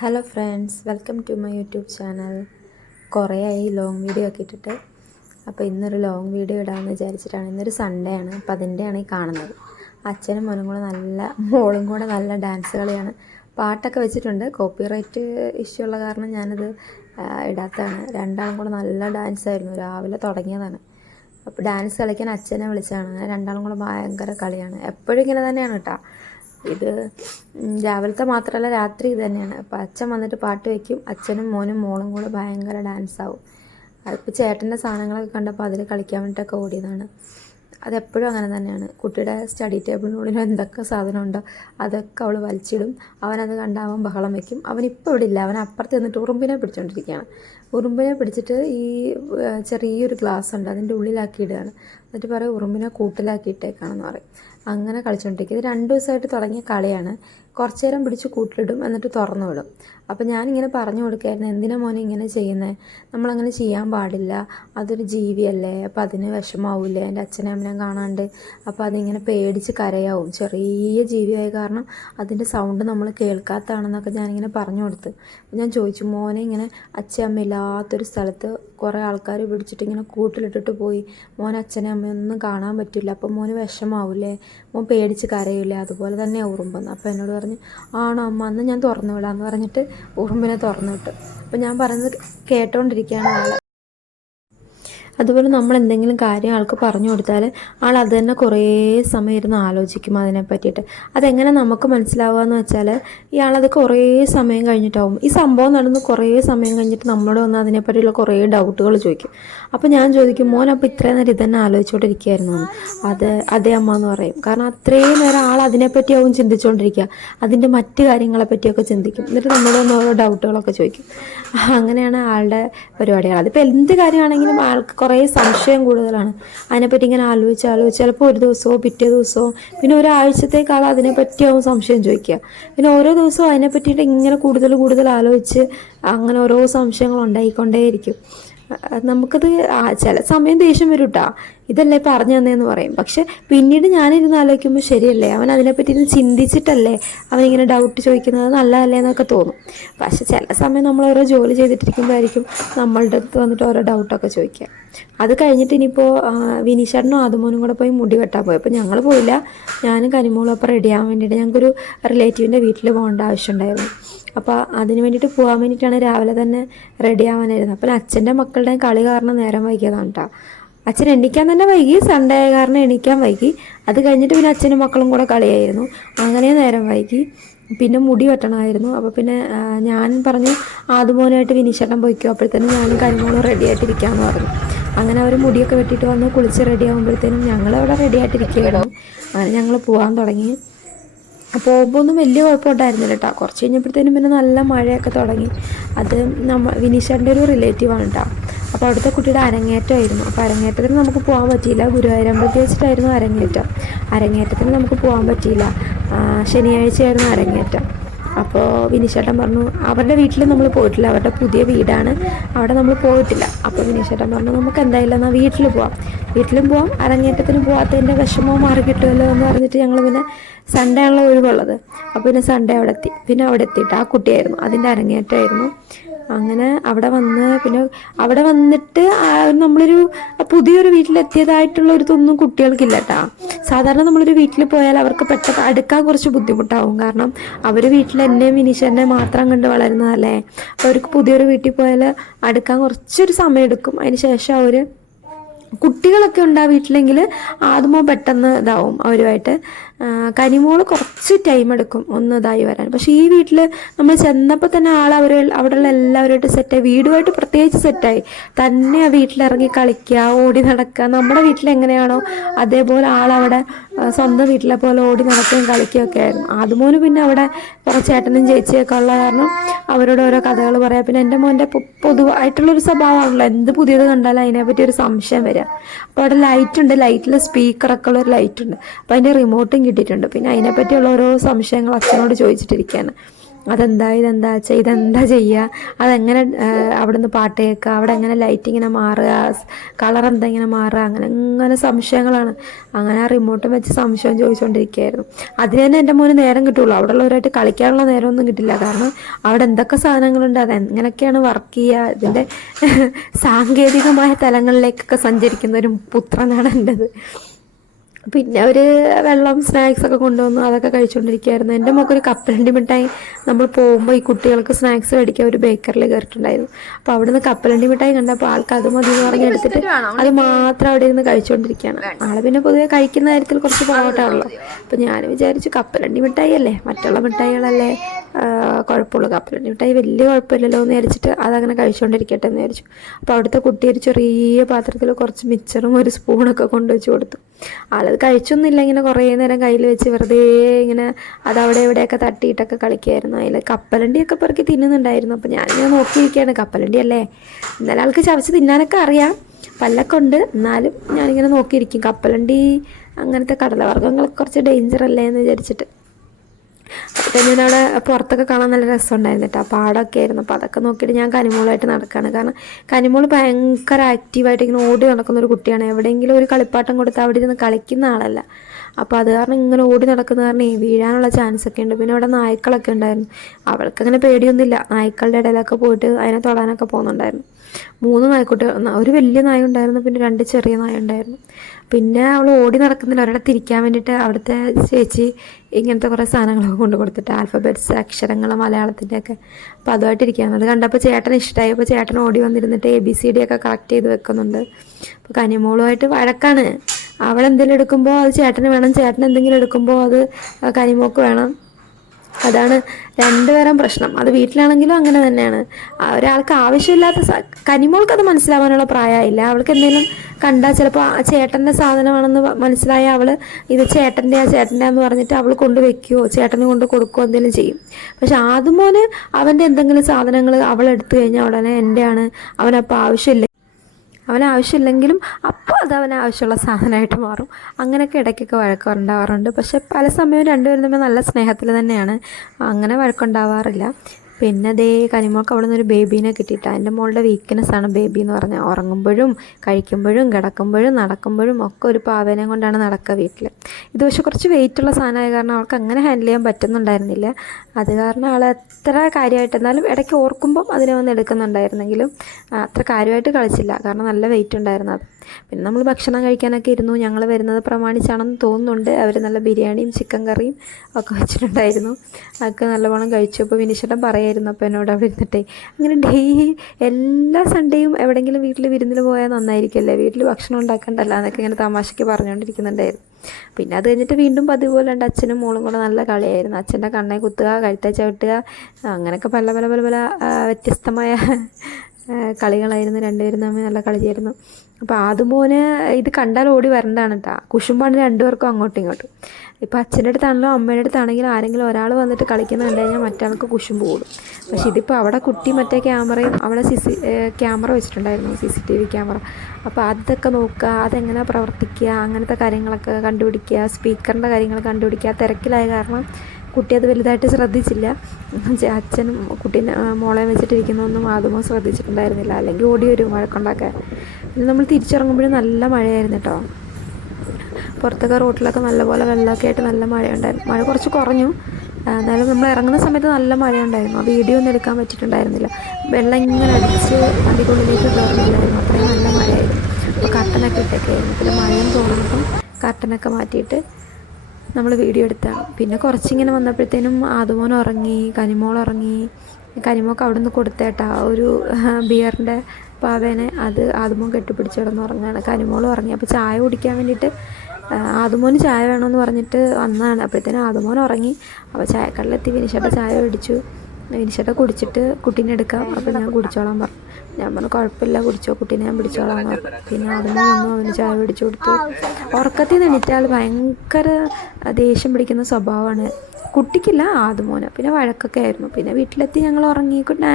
Hello friends, welcome to my YouTube channel. കുറേയായി long video ഒക്കെ ഇട്ടിട്ട്. അപ്പോൾ ഇന്നൊരു ലോങ് വീഡിയോ ഇടാമെന്ന് വിചാരിച്ചിട്ടാണ്. ഇന്നൊരു സൺഡേ ആണ്, അപ്പോൾ അതിൻ്റെയാണ് ഈ കാണുന്നത്. അച്ഛനും മോനും കൂടെ മോളും കൂടെ നല്ല ഡാൻസ് കളിയാണ്. പാട്ടൊക്കെ വെച്ചിട്ടുണ്ട്. കോപ്പിറൈറ്റ് ഇഷ്യൂ ഉള്ള കാരണം ഞാനത് ഇടാത്തതാണ്. രണ്ടാളും കൂടെ നല്ല ഡാൻസ് ആയിരുന്നു. രാവിലെ തുടങ്ങിയതാണ്. അപ്പോൾ ഡാൻസ് കളിക്കാൻ അച്ഛനെ വിളിച്ചതാണ്. അങ്ങനെ രണ്ടാളും കൂടെ ഭയങ്കര കളിയാണ്. എപ്പോഴും ഇങ്ങനെ തന്നെയാണ് കേട്ടോ. ഇത് രാവിലത്തെ മാത്രമല്ല, രാത്രി ഇത് തന്നെയാണ്. അപ്പോൾ അച്ഛൻ വന്നിട്ട് പാട്ട് വയ്ക്കും. അച്ഛനും മോനും മോളും കൂടെ ഭയങ്കര ഡാൻസാവും. അതിപ്പോൾ ചേട്ടൻ്റെ സാധനങ്ങളൊക്കെ കണ്ടപ്പോൾ അതിൽ കളിക്കാൻ വേണ്ടിയിട്ടൊക്കെ ഓടിയതാണ്. അതെപ്പോഴും അങ്ങനെ തന്നെയാണ്. കുട്ടിയുടെ സ്റ്റഡി ടേബിളിനുള്ളിൽ എന്തൊക്കെ സാധനം ഉണ്ടോ അതൊക്കെ അവൾ വലിച്ചിടും. അവനത് കണ്ടാവൻ ബഹളം വയ്ക്കും. അവനിപ്പോൾ ഇവിടെ ഇല്ല, അവൻ അപ്പുറത്ത് നിന്നിട്ട് ഉറുമ്പിനെ പിടിച്ചുകൊണ്ടിരിക്കുകയാണ്. ഉറുമ്പിനെ പിടിച്ചിട്ട് ഈ ചെറിയൊരു ഗ്ലാസ് ഉണ്ട്, അതിൻ്റെ ഉള്ളിലാക്കിയിടുകയാണ്. എന്നിട്ട് പറയും ഉറുമ്പിനെ കൂട്ടിലാക്കിയിട്ടേക്കാണെന്ന് പറയും. അങ്ങനെ കളിച്ചുകൊണ്ടിരിക്കും. ഇത് 2 ദിവസമായിട്ട് തുടങ്ങിയ കളിയാണ്. കുറച്ച് നേരം പിടിച്ച് കൂട്ടിലിടും, എന്നിട്ട് തുറന്നു വിടും. അപ്പോൾ ഞാനിങ്ങനെ പറഞ്ഞു കൊടുക്കായിരുന്നു, എന്തിനാ മോനെ ഇങ്ങനെ ചെയ്യുന്നത്, നമ്മളങ്ങനെ ചെയ്യാൻ പാടില്ല, അതൊരു ജീവിയല്ലേ, അപ്പോൾ അതിന് വിഷമാവില്ലേ, എൻ്റെ അച്ഛനെ അമ്മനെ കാണാണ്ട്. അപ്പോൾ അതിങ്ങനെ പേടിച്ച് കരയാവും. ചെറിയ ജീവിയായ കാരണം അതിൻ്റെ സൗണ്ട് നമ്മൾ കേൾക്കാത്തതാണെന്നൊക്കെ ഞാനിങ്ങനെ പറഞ്ഞു കൊടുത്ത്. അപ്പോൾ ഞാൻ ചോദിച്ചു, മോനെ ഇങ്ങനെ അച്ഛൻ ഇല്ലാത്തൊരു സ്ഥലത്ത് കുറേ ആൾക്കാർ പിടിച്ചിട്ട് ഇങ്ങനെ കൂട്ടിലിട്ടിട്ട് പോയി, മോനെ അച്ഛനെ അമ്മയൊന്നും കാണാൻ പറ്റില്ല, അപ്പോൾ മോന് വിഷമാവില്ലേ, മോൻ പേടിച്ച് കരയില്ലേ, അതുപോലെ തന്നെ ഉറുമ്പെന്ന്. അപ്പോൾ എന്നോട് പറഞ്ഞ്, ആണോ അമ്മ, അന്ന് ഞാൻ തുറന്നു വിടാമെന്ന് പറഞ്ഞിട്ട് ഉറുമ്പിനെ തുറന്നു വിട്ടു. അപ്പോൾ ഞാൻ പറയുന്നത് കേട്ടോണ്ടിരിക്കുകയാണ് ആൾ. അതുപോലെ നമ്മൾ എന്തെങ്കിലും കാര്യം ആൾക്ക് പറഞ്ഞു കൊടുത്താൽ ആൾ അത് തന്നെ കുറേ സമയം ഇരുന്ന് ആലോചിക്കും അതിനെ പറ്റിയിട്ട്. അതെങ്ങനെ നമുക്ക് മനസ്സിലാവുക എന്ന് വെച്ചാൽ, ഇയാളത് കുറേ സമയം കഴിഞ്ഞിട്ടാവും. ഈ സംഭവം നടന്ന് കുറേ സമയം കഴിഞ്ഞിട്ട് നമ്മളോട് വന്ന് അതിനെപ്പറ്റിയുള്ള കുറേ ഡൗട്ടുകൾ ചോദിക്കും. അപ്പോൾ ഞാൻ ചോദിക്കും, മോൻ അപ്പോൾ ഇത്രയും നേരം ഇതന്നെ ആലോചിച്ചുകൊണ്ടിരിക്കുകയായിരുന്നു എന്ന്. അതേ അമ്മ എന്ന് പറയും. കാരണം അത്രയും നേരം ആൾ അതിനെപ്പറ്റിയാവും ചിന്തിച്ചുകൊണ്ടിരിക്കുക. അതിൻ്റെ മറ്റ് കാര്യങ്ങളെ പറ്റിയൊക്കെ ചിന്തിക്കും. എന്നിട്ട് നമ്മളോട് വന്ന് ഓരോ ഡൗട്ടുകളൊക്കെ ചോദിക്കും. അങ്ങനെയാണ് ആളുടെ പരിപാടികൾ. അതിപ്പോൾ എന്ത് കാര്യമാണെങ്കിലും ആൾക്ക് കുറേ സംശയം കൂടുതലാണ്. അതിനെപ്പറ്റി ഇങ്ങനെ ആലോചിച്ച് ചിലപ്പോൾ ഒരു ദിവസമോ പിറ്റേ ദിവസമോ പിന്നെ ഒരാഴ്ചത്തേക്കാളും അതിനെപ്പറ്റിയാവും സംശയം ചോദിക്കുക. പിന്നെ ഓരോ ദിവസവും അതിനെ പറ്റിയിട്ട് ഇങ്ങനെ കൂടുതൽ ആലോചിച്ച് അങ്ങനെ ഓരോ സംശയങ്ങൾ ഉണ്ടായിക്കൊണ്ടേയിരിക്കും. നമുക്കത് ചില സമയം ദേഷ്യം വരും കേട്ടോ, ഇതല്ലേ പറഞ്ഞു തന്നേന്ന് പറയും. പക്ഷെ പിന്നീട് ഞാനിരുന്ന് ആലോചിക്കുമ്പോൾ ശരിയല്ലേ, അവൻ അതിനെപ്പറ്റി ഇരുന്ന് ചിന്തിച്ചിട്ടല്ലേ അവനിങ്ങനെ ഡൗട്ട് ചോദിക്കുന്നത്, നല്ലതല്ലേ എന്നൊക്കെ തോന്നും. പക്ഷെ ചില സമയം നമ്മൾ ഓരോ ജോലി ചെയ്തിട്ടിരിക്കുമ്പോഴായിരിക്കും നമ്മളുടെ അടുത്ത് വന്നിട്ട് ഓരോ ഡൗട്ടൊക്കെ ചോദിക്കുക. അത് കഴിഞ്ഞിട്ട് ഇനിയിപ്പോൾ വിനീഷേട്ടനും ആദമോനും കൂടെ പോയി മുടി വെട്ടാൻ പോയി. അപ്പോൾ ഞങ്ങൾ പോയില്ല, ഞാനും കനിമോളും അപ്പോൾ റെഡിയാവാൻ വേണ്ടിയിട്ട് ഞങ്ങൾക്കൊരു റിലേറ്റീവിൻ്റെ വീട്ടിൽ പോകേണ്ട ആവശ്യമുണ്ടായിരുന്നു. അപ്പോൾ അതിന് വേണ്ടിയിട്ട് പോകാൻ വേണ്ടിയിട്ടാണ് രാവിലെ തന്നെ റെഡി ആവാനായിരുന്നു. അപ്പോൾ അച്ഛൻ്റെ മക്കളുടെയും കളി കാരണം നേരം വൈകിയതാണ് കേട്ടോ. അച്ഛൻ എണീക്കാൻ തന്നെ വൈകി, സൺഡേ ആയ കാരണം എണീക്കാൻ വൈകി. അത് കഴിഞ്ഞിട്ട് പിന്നെ അച്ഛനും മക്കളും കൂടെ കളിയായിരുന്നു. അങ്ങനെ നേരം വൈകി. പിന്നെ മുടി വെട്ടണമായിരുന്നു. അപ്പോൾ പിന്നെ ഞാൻ പറഞ്ഞു ആദ്യമോനായിട്ട് വിനീഷേട്ടൻ പോയിക്കോ, അപ്പോഴത്തേനും ഞാനും കരിമോളും റെഡി ആയിട്ടിരിക്കാമെന്ന് പറഞ്ഞു. അങ്ങനെ അവർ മുടിയൊക്കെ വെട്ടിയിട്ട് വന്ന് കുളിച്ച് റെഡി ആകുമ്പോഴത്തേനും ഞങ്ങളവിടെ റെഡി ആയിട്ടിരിക്കുകയായിരുന്നു. അങ്ങനെ ഞങ്ങൾ പോകാൻ തുടങ്ങി. പോകുമ്പോൾ ഒന്നും വലിയ കുഴപ്പമുണ്ടായിരുന്നില്ല കേട്ടോ. കുറച്ച് കഴിഞ്ഞപ്പോഴത്തേനും പിന്നെ നല്ല മഴയൊക്കെ തുടങ്ങി. അത് വിനീഷേട്ടൻ്റെ ഒരു റിലേറ്റീവാണ് കേട്ടോ. അപ്പോൾ അവിടുത്തെ കുട്ടിയുടെ അരങ്ങേറ്റമായിരുന്നു. അപ്പോൾ അരങ്ങേറ്റത്തിന് നമുക്ക് പോകാൻ പറ്റിയില്ല. ഗുരുവായൂരമ്പലത്തിൽ വെച്ചിട്ടായിരുന്നു അരങ്ങേറ്റം. അരങ്ങേറ്റത്തിന് നമുക്ക് പോകാൻ പറ്റിയില്ല. ശനിയാഴ്ചയായിരുന്നു അരങ്ങേറ്റം. അപ്പോൾ വിനീഷേട്ടൻ പറഞ്ഞു അവരുടെ വീട്ടിൽ നമ്മൾ പോയിട്ടില്ല, അവരുടെ പുതിയ വീടാണ്, അവിടെ നമ്മൾ പോയിട്ടില്ല. അപ്പോൾ വിനീഷേട്ടൻ പറഞ്ഞു നമുക്ക് എന്തായാലും എന്നാൽ വീട്ടിലും പോവാം, അരങ്ങേറ്റത്തിന് പോകാത്തതിൻ്റെ വിഷമവും മാറി കിട്ടുമല്ലോ എന്ന് പറഞ്ഞിട്ട് ഞങ്ങൾ പിന്നെ സൺഡേ ആണല്ലോ ഒഴിവുള്ളത്. അപ്പോൾ പിന്നെ സൺഡേ അവിടെ എത്തിയിട്ട് ആ കുട്ടിയായിരുന്നു, അതിൻ്റെ അരങ്ങേറ്റമായിരുന്നു. അങ്ങനെ അവിടെ വന്നിട്ട് നമ്മളൊരു പുതിയൊരു വീട്ടിലെത്തിയതായിട്ടുള്ള ഒരു ഇതൊന്നും കുട്ടികൾക്കില്ല കേട്ടോ. സാധാരണ നമ്മളൊരു വീട്ടിൽ പോയാൽ അവർക്ക് പെട്ടെന്ന് അടുക്കാൻ കുറച്ച് ബുദ്ധിമുട്ടാവും. കാരണം അവർ വീട്ടിൽ എന്നെയും വിനീഷേട്ടനെ മാത്രം കണ്ട് വളരുന്നതല്ലേ. അവർക്ക് പുതിയൊരു വീട്ടിൽ പോയാൽ അടുക്കാൻ കുറച്ചൊരു സമയം എടുക്കും. അതിന് ശേഷം അവർ കുട്ടികളൊക്കെ ഉണ്ട് ആ വീട്ടിലെങ്കിൽ ആദ്യമോ പെട്ടെന്ന് ഇതാവും അവരുമായിട്ട്. കനിമോള് കുറച്ച് ടൈം എടുക്കും ഒന്ന് ഇതായി വരാൻ. പക്ഷേ ഈ വീട്ടിൽ നമ്മൾ ചെന്നപ്പോൾ തന്നെ അവിടെയുള്ള എല്ലാവരുമായിട്ട് സെറ്റായി, വീടുമായിട്ട് പ്രത്യേകിച്ച് സെറ്റായി. തന്നെ ആ വീട്ടിലിറങ്ങി കളിക്കുക, ഓടി നടക്കുക. നമ്മുടെ വീട്ടിലെങ്ങനെയാണോ അതേപോലെ ആളവിടെ സ്വന്തം വീട്ടിലെ പോലെ ഓടി നടക്കുകയും കളിക്കുകയൊക്കെ ആയിരുന്നു. ആദ്യമോന് പിന്നെ അവിടെ കുറച്ച് ചേട്ടനും ചേച്ചിയൊക്കെ ഉള്ള കാരണം അവരോട് ഓരോ കഥകൾ പറയാം. പിന്നെ എൻ്റെ മോൻ്റെ പൊതുവായിട്ടുള്ളൊരു സ്വഭാവമാണല്ലോ, എന്ത് പുതിയത് കണ്ടാലും അതിനെപ്പറ്റി ഒരു സംശയം വരിക. അപ്പോൾ അവിടെ ലൈറ്റുണ്ട്, ലൈറ്റിൽ സ്പീക്കറൊക്കെ ഉള്ളൊരു ലൈറ്റുണ്ട്. അപ്പോൾ അതിൻ്റെ റിമോട്ടും കിട്ടിയിട്ടുണ്ട്. പിന്നെ അതിനെപ്പറ്റിയുള്ള ഓരോ സംശയങ്ങൾ അച്ഛനോട് ചോദിച്ചിട്ടിരിക്കുകയാണ്. ഇതെന്താ ഇതെന്താ ചെയ്യുക, അതെങ്ങനെ അവിടുന്ന് പാട്ട് കേൾക്കുക, അവിടെ എങ്ങനെ ലൈറ്റ് ഇങ്ങനെ മാറുക, കളർ എന്താ ഇങ്ങനെ മാറുക, അങ്ങനെ സംശയങ്ങളാണ്. അങ്ങനെ ആ റിമോട്ടും വെച്ച് സംശയം ചോദിച്ചുകൊണ്ടിരിക്കുകയായിരുന്നു. അതിന് തന്നെ എൻ്റെ മോന് നേരം കിട്ടുള്ളൂ, അവിടെ ഉള്ളവരായിട്ട് കളിക്കാനുള്ള നേരമൊന്നും കിട്ടില്ല. കാരണം അവിടെ എന്തൊക്കെ സാധനങ്ങളുണ്ട്, അതെങ്ങനെയൊക്കെയാണ് വർക്ക് ചെയ്യുക, ഇതിൻ്റെ സാങ്കേതികമായ തലങ്ങളിലേക്കൊക്കെ സഞ്ചരിക്കുന്ന ഒരു പുത്രനാണ് എൻ്റെത്. പിന്നെ അവർ വെള്ളം സ്നാക്സൊക്കെ കൊണ്ടുവന്നു, അതൊക്കെ കഴിച്ചുകൊണ്ടിരിക്കുകയായിരുന്നു. എൻ്റെ മോക്കൊരു കപ്പലണ്ടി മിഠായി നമ്മൾ പോകുമ്പോൾ ഈ കുട്ടികൾക്ക് സ്നാക്സ് മേടിക്കാൻ ഒരു ബേക്കറിൽ കയറിയിട്ടുണ്ടായിരുന്നു. അപ്പോൾ അവിടുന്ന് കപ്പലണ്ടി മിഠായി കണ്ടപ്പോൾ ആൾക്ക് അത് മതി എന്ന് പറഞ്ഞ് എടുത്തിട്ട് അത് മാത്രം അവിടെ ഇരുന്ന് കഴിച്ചുകൊണ്ടിരിക്കുകയാണ്. ആൾ പിന്നെ പൊതുവെ കഴിക്കുന്ന കാര്യത്തിൽ കുറച്ച് പുറകോട്ടാണല്ലോ. അപ്പോൾ ഞാൻ വിചാരിച്ചു കപ്പലണ്ടി മിഠായി അല്ലേ, മറ്റുള്ള മിഠായികളല്ലേ കുഴപ്പമുള്ളൂ, കപ്പലണ്ടി മിഠായി വലിയ കുഴപ്പമില്ലല്ലോ എന്ന് വിചാരിച്ചിട്ട് അതങ്ങനെ കഴിച്ചുകൊണ്ടിരിക്കട്ടെ എന്ന് വിചാരിച്ചു. അപ്പോൾ അവിടുത്തെ കുട്ടി ഒരു ചെറിയ പാത്രത്തിൽ കുറച്ച് മിച്ചറും ഒരു സ്പൂണൊക്കെ കൊണ്ടുവച്ച് കൊടുത്തു. ആളത് കഴിച്ചൊന്നുമില്ല, ഇങ്ങനെ കുറേ നേരം കയ്യിൽ വെച്ച് വെറുതെ ഇങ്ങനെ അതവിടെ ഇവിടെയൊക്കെ തട്ടിയിട്ടൊക്കെ കളിക്കുമായിരുന്നു. അതിൽ കപ്പലണ്ടിയൊക്കെ പെറുക്കി തിന്നുന്നുണ്ടായിരുന്നു. അപ്പോൾ ഞാനിങ്ങനെ നോക്കിയിരിക്കുകയാണ്, കപ്പലണ്ടി അല്ലേ, എന്നാലും ആൾക്ക് ചവച്ച് തിന്നാനൊക്കെ അറിയാം, പല്ലൊക്കെ ഉണ്ട്, എന്നാലും ഞാനിങ്ങനെ നോക്കിയിരിക്കും. കപ്പലണ്ടി അങ്ങനത്തെ കടലവർഗ്ഗങ്ങളൊക്കെ കുറച്ച് ഡേഞ്ചർ അല്ലേ എന്ന് വിചാരിച്ചിട്ട്. അപ്പോൾ ഞാനവിടെ പുറത്തൊക്കെ കാണാൻ നല്ല രസമുണ്ടായിരുന്നു കേട്ടോ, പാടമൊക്കെ ആയിരുന്നു. അപ്പോൾ അതൊക്കെ നോക്കിയിട്ട് ഞാൻ കനിമോളായിട്ട് നടക്കുകയാണ്. കാരണം കനിമോൾ ഭയങ്കര ആക്റ്റീവായിട്ട് ഇങ്ങനെ ഓടി നടക്കുന്ന ഒരു കുട്ടിയാണ്. എവിടെയെങ്കിലും ഒരു കളിപ്പാട്ടം കൊടുത്ത് അവിടെ ഇരുന്ന് കളിക്കുന്ന ആളല്ല. അപ്പോൾ അത് കാരണം ഇങ്ങനെ ഓടി നടക്കുന്ന കാരണം വീഴാനുള്ള ചാൻസ് ഒക്കെ ഉണ്ട്. പിന്നെ അവിടെ നായ്ക്കളൊക്കെ ഉണ്ടായിരുന്നു. അവൾക്കങ്ങനെ പേടിയൊന്നുമില്ല, നായ്ക്കളുടെ ഇടയിലൊക്കെ പോയിട്ട് അതിനെ തൊടാനൊക്കെ പോകുന്നുണ്ടായിരുന്നു. 3 നായ്ക്കുട്ടികൾ, ഒരു വലിയ നായ ഉണ്ടായിരുന്നു, പിന്നെ 2 ചെറിയ നായ ഉണ്ടായിരുന്നു. പിന്നെ അവൾ ഓടി നടക്കുന്നില്ല, ഒരിടത്ത് തിരിക്കാൻ വേണ്ടിയിട്ട് അവിടുത്തെ ചേച്ചി ഇങ്ങനത്തെ കുറേ സാധനങ്ങളൊക്കെ കൊണ്ട് കൊടുത്തിട്ട് ആൽഫബറ്റ്സ്, അക്ഷരങ്ങൾ, മലയാളത്തിൻ്റെയൊക്കെ. അപ്പോൾ അതുമായിട്ടിരിക്കുകയാണ്. അത് കണ്ടപ്പോൾ ചേട്ടന് ഇഷ്ടമായി. അപ്പോൾ ചേട്ടൻ ഓടി വന്നിരുന്നിട്ട് ABCD ഒക്കെ കറക്റ്റ് ചെയ്ത് വെക്കുന്നുണ്ട്. അപ്പോൾ കനിമോളുമായിട്ട് വഴക്കാണ്. അവളെന്തെങ്കിലും എടുക്കുമ്പോൾ അത് ചേട്ടന് വേണം, ചേട്ടൻ എന്തെങ്കിലും എടുക്കുമ്പോൾ അത് കനിമോൾക്ക് വേണം. അതാണ് രണ്ടുപേരും പ്രശ്നം. അത് വീട്ടിലാണെങ്കിലും അങ്ങനെ തന്നെയാണ്. ഒരാൾക്ക് ആവശ്യമില്ലാത്ത കനിമോൾക്കത് മനസ്സിലാവാനുള്ള പ്രായമായില്ല. അവൾക്ക് എന്തെങ്കിലും കണ്ടാൽ ചിലപ്പോൾ ആ ചേട്ടൻ്റെ സാധനമാണെന്ന് മനസ്സിലായാൽ അവൾ ഇത് ചേട്ടൻ്റെ എന്ന് പറഞ്ഞിട്ട് അവൾ കൊണ്ട് വെക്കുകയോ ചേട്ടന് കൊണ്ട് കൊടുക്കുകയോ എന്തെങ്കിലും ചെയ്യും. പക്ഷെ ആദ്യമോന് അവൻ്റെ എന്തെങ്കിലും സാധനങ്ങൾ അവൾ എടുത്തു കഴിഞ്ഞാൽ ഉടനെ എൻ്റെയാണ്, അവനപ്പോൾ ആവശ്യമില്ലെങ്കിലും അപ്പോൾ അത് അവന് ആവശ്യമുള്ള സാധനമായിട്ട് മാറും. അങ്ങനെയൊക്കെ ഇടയ്ക്കൊക്കെ വഴക്കുണ്ടാവാറുണ്ട്. പക്ഷെ പല സമയവും രണ്ടുപേരും തമ്മിൽ നല്ല സ്നേഹത്തിൽ തന്നെയാണ്, അങ്ങനെ വഴക്കുണ്ടാവാറില്ല. പിന്നെ ദേ കനിമോൾക്ക് അവിടെ നിന്നൊരു ബേബീനെ കിട്ടിയിട്ടാണ്. എൻ്റെ മോളുടെ വീക്ക്നെസ്സാണ് ബേബി എന്ന് പറഞ്ഞാൽ. ഉറങ്ങുമ്പോഴും കഴിക്കുമ്പോഴും കിടക്കുമ്പോഴും നടക്കുമ്പോഴും ഒക്കെ ഒരു പാവേനെ കൊണ്ടാണ് നടക്കുക വീട്ടിൽ. ഇത് പക്ഷെ കുറച്ച് വെയിറ്റുള്ള സാധനമായ കാരണം അവൾക്ക് അങ്ങനെ ഹാൻഡിൽ ചെയ്യാൻ പറ്റുന്നുണ്ടായിരുന്നില്ല. അത് കാരണം ആൾ അത്ര കാര്യമായിട്ട്, എന്നാലും ഇടയ്ക്ക് ഓർക്കുമ്പം അതിനെ വന്ന് എടുക്കുന്നുണ്ടായിരുന്നെങ്കിലും അത്ര കാര്യമായിട്ട് കളിച്ചില്ല, കാരണം നല്ല വെയിറ്റ് ഉണ്ടായിരുന്നു അത്. പിന്നെ നമ്മൾ ഭക്ഷണം കഴിക്കാനൊക്കെ ഇരുന്നു. ഞങ്ങൾ വരുന്നത് പ്രമാണിച്ചാണെന്ന് തോന്നുന്നുണ്ട്. അവർ നല്ല ബിരിയാണിയും ചിക്കൻ കറിയും ഒക്കെ വെച്ചിട്ടുണ്ടായിരുന്നു. അതൊക്കെ നല്ലവണ്ണം കഴിച്ചു. അപ്പോൾ വിനിഷേട്ടൻ പറയായിരുന്നു അപ്പോൾ എന്നോട് അവിടെ ഇരുന്നിട്ടേ, അങ്ങനെ എല്ലാ സൺഡേയും എവിടെയെങ്കിലും വീട്ടിൽ വിരുന്നിൽ പോയാൽ നന്നായിരിക്കുമല്ലേ, വീട്ടിൽ ഭക്ഷണം ഉണ്ടാക്കണ്ടല്ലോ എന്നൊക്കെ ഇങ്ങനെ തമാശയ്ക്ക് പറഞ്ഞുകൊണ്ടിരിക്കുന്നുണ്ടായിരുന്നു. പിന്നെ അത് കഴിഞ്ഞിട്ട് വീണ്ടും പതിപോലെ ഉണ്ട്, അച്ഛനും മോളും കൂടെ നല്ല കളിയായിരുന്നു. അച്ഛൻ്റെ കണ്ണെ കുത്തുക, കഴുത്തെ ചവിട്ടുക, അങ്ങനെയൊക്കെ പല പല പല പല വ്യത്യസ്തമായ കളികളായിരുന്നു. രണ്ടുപേരും തമ്മിൽ നല്ല കളിയായിരുന്നു. അപ്പോൾ ആദ്യമോന് ഇത് കണ്ടാൽ ഓടി വരേണ്ടതാണ് കേട്ടോ, കുശുമ്പാണ് രണ്ടുപേർക്കും അങ്ങോട്ടും ഇങ്ങോട്ടും. ഇപ്പോൾ അച്ഛൻ്റെ അടുത്താണെങ്കിലും അമ്മയുടെ അടുത്താണെങ്കിലും ആരെങ്കിലും ഒരാൾ വന്നിട്ട് കളിക്കുന്നത് കണ്ടു കഴിഞ്ഞാൽ മറ്റാൾക്ക് കുശുമ്പ് കൂടും. പക്ഷെ ഇതിപ്പോൾ അവിടെ കുട്ടി മറ്റേ ക്യാമറയും അവിടെ ക്യാമറ വെച്ചിട്ടുണ്ടായിരുന്നു, CCTV ക്യാമറ. അപ്പോൾ അതൊക്കെ നോക്കുക, അതെങ്ങനെ പ്രവർത്തിക്കുക, അങ്ങനത്തെ കാര്യങ്ങളൊക്കെ കണ്ടുപിടിക്കുക, സ്പീക്കറിൻ്റെ കാര്യങ്ങൾ കണ്ടുപിടിക്കുക. തിരക്കിലായ കാരണം കുട്ടി അത് വലുതായിട്ട് ശ്രദ്ധിച്ചില്ല. അച്ഛനും കുട്ടീനെ മോളെ വെച്ചിട്ടിരിക്കുന്നതൊന്നും ആദ്യമോ ശ്രദ്ധിച്ചിട്ടുണ്ടായിരുന്നില്ല, അല്ലെങ്കിൽ ഓടി വരും വഴക്കുണ്ടാക്കാൻ. പിന്നെ നമ്മൾ തിരിച്ചിറങ്ങുമ്പോഴും നല്ല മഴയായിരുന്നു കേട്ടോ. പുറത്തൊക്കെ റോട്ടിലൊക്കെ നല്ലപോലെ വെള്ളമൊക്കെ ആയിട്ട് നല്ല മഴയുണ്ടായിരുന്നു. മഴ കുറച്ച് കുറഞ്ഞു, എന്നാലും നമ്മൾ ഇറങ്ങുന്ന സമയത്ത് നല്ല മഴയുണ്ടായിരുന്നു. ആ വീഡിയോ ഒന്നും എടുക്കാൻ പറ്റിയിട്ടുണ്ടായിരുന്നില്ല, വെള്ളം ഇങ്ങനെ അടിച്ച് വണ്ടിക്കുള്ളിലേക്ക് കയറുന്നില്ലായിരുന്നു, അത്രയും നല്ല മഴയായിരുന്നു. അപ്പോൾ കർട്ടനൊക്കെ ഇട്ടൊക്കെയായിരുന്നു. പിന്നെ മഴയും തോന്നുമ്പം കർട്ടനൊക്കെ മാറ്റിയിട്ട് നമ്മൾ വീഡിയോ എടുത്താണ്. പിന്നെ കുറച്ചിങ്ങനെ വന്നപ്പോഴത്തേനും ആദ്യമോൻ ഉറങ്ങി, കനിമോൾ ഉറങ്ങി. കനിമോൾക്ക് അവിടെ നിന്ന് കൊടുത്തേട്ടാ ഒരു ബിയറിൻ്റെ പാവേനെ, അത് ആദ്യമോൻ കെട്ടിപ്പിടിച്ച് കിടന്ന് ഉറങ്ങുകയാണ്. കനിമോൾ ഉറങ്ങി. അപ്പോൾ ചായ കുടിക്കാൻ വേണ്ടിയിട്ട് ആദ്യമോന് ചായ വേണമെന്ന് പറഞ്ഞിട്ട് വന്നതാണ്. അപ്പോഴത്തേനും ആദ്യമോൻ ഉറങ്ങി. അപ്പോൾ ചായക്കടയിലെത്തി വിനിഷേട്ട ചായ മേടിച്ചു. വിനിഷേട്ട കുടിച്ചിട്ട് കുട്ടീനെ എടുക്കാം, അപ്പോൾ ഞാൻ കുടിച്ചോളാൻ പറഞ്ഞു. ഞാൻ പറഞ്ഞു കുഴപ്പമില്ല, കുടിച്ചോ, കുട്ടീനെ ഞാൻ പിടിച്ചോളാം എന്ന് പറഞ്ഞു. പിന്നെ ആദ്യമോ വന്നു, അവന് ചായ പിടിച്ചു കൊടുത്തു. ഉറക്കത്തിൽ നിന്ന് എണീറ്റാൽ ഭയങ്കര ദേഷ്യം പിടിക്കുന്ന സ്വഭാവമാണ്. കുട്ടിക്കില്ല, ആദ്യമോന്. പിന്നെ വഴക്കൊക്കെ ആയിരുന്നു. പിന്നെ വീട്ടിലെത്തി ഞങ്ങൾ ഉറങ്ങി. Good night.